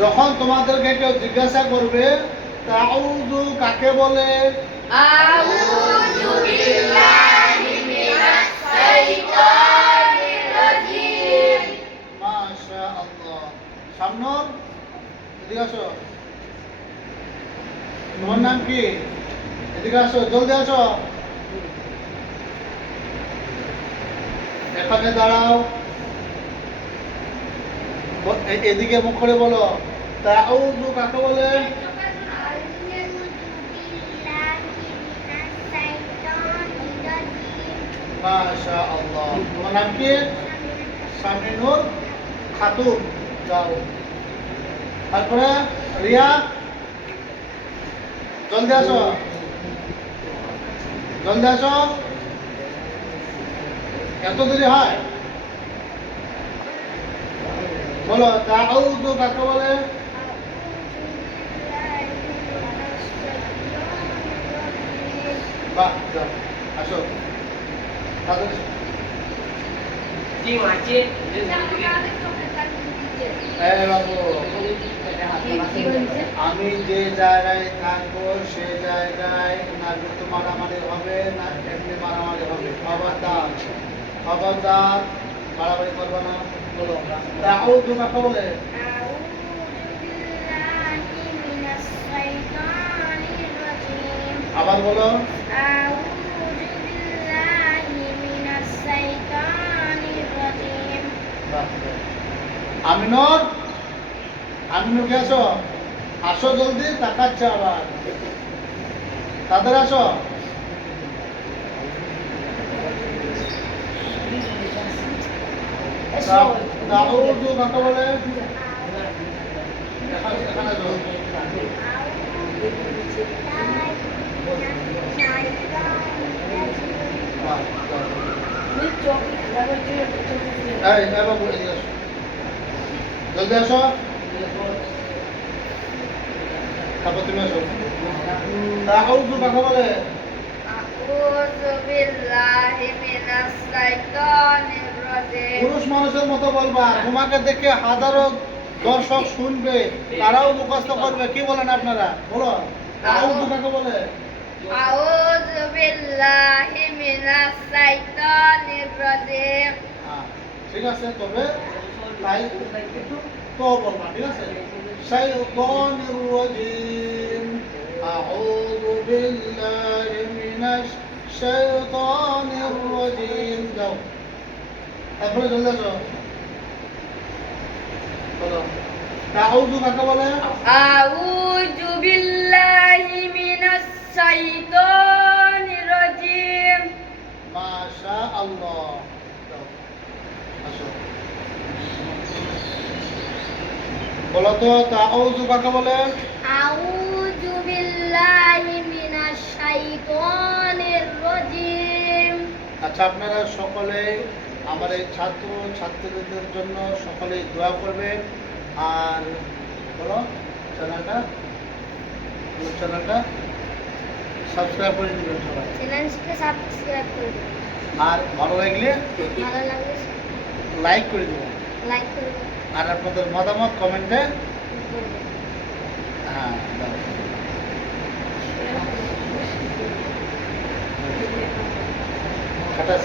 যখন তোমাদেরকে কেউ জিজ্ঞাসা করবে তাউযু কাকে বলে? তোমার নাম কি? এদিকে আসো জলদি আসো। এখানে দাঁড়াও। এদিকে মুখ করে বলো। তাউযু কাকে বলে? মাশা আল্লাহ তোমার নাম কি? সামিনুর খাতুন। যাও। তারপরে রিয়া? জলদি আসো। জলদি আসো। এত দেরি হয়? বলো, তাউযু কাকে বলে? বাহ আসো। তাদের এই বাবু আমি যে জায়গায় থাকব সে জায়গায় না কিন্তু মারামারি হবে না এমনি মারামারি হবে। খবরদার খবরদার মারামারি করবে না বলো। তাও দু কাকে আবার বলো। আমিনুর আমিনুর কে আসো আসো জলদি তাকাচ্ছে আবার। তাদের আসো। দাউদু বলে যাও। বাহ, বাহ। জলদি আসো। পুরুষ মানুষের মতো বলবা তোমাকে দেখে হাজারো দর্শক শুনবে তারাও মুখস্থ করবে। কি বলেন আপনারা? বলো। আউযু কাকে বলে। আউযু বিল্লাহি মিনাস শাইতানির রাজিম। ঠিক আছে তবে তাই তো বলবা ঠিক আছে শাইতানির রাজিম আউযু বিল্লাহি মিনাশ শাইতানির রাজিম যাও তারপরে জলদি আসো বলো তাউযু কাকে বলে أعوذ بالله বলো তো তাউযু কাকে বলে? আউযু বিল্লাহি মিনাশ শাইতানির রাজিম। আচ্ছা আপনারা সকলে আমার এই ছাত্র ছাত্রীদের জন্য সকলেই দোয়া করবেন। আর বলো চ্যানেলটা? চ্যানেলটা সাবস্ক্রাইব করে দিবেন সবাই। চ্যানেলটা সাবস্ক্রাইব করে আর ভালো লাগলে ভালো লাগলে লাইক করে দিবেন। লাইক করে আর আপনাদের মতামত কমেন্টে? হ্যাঁ। খাটাস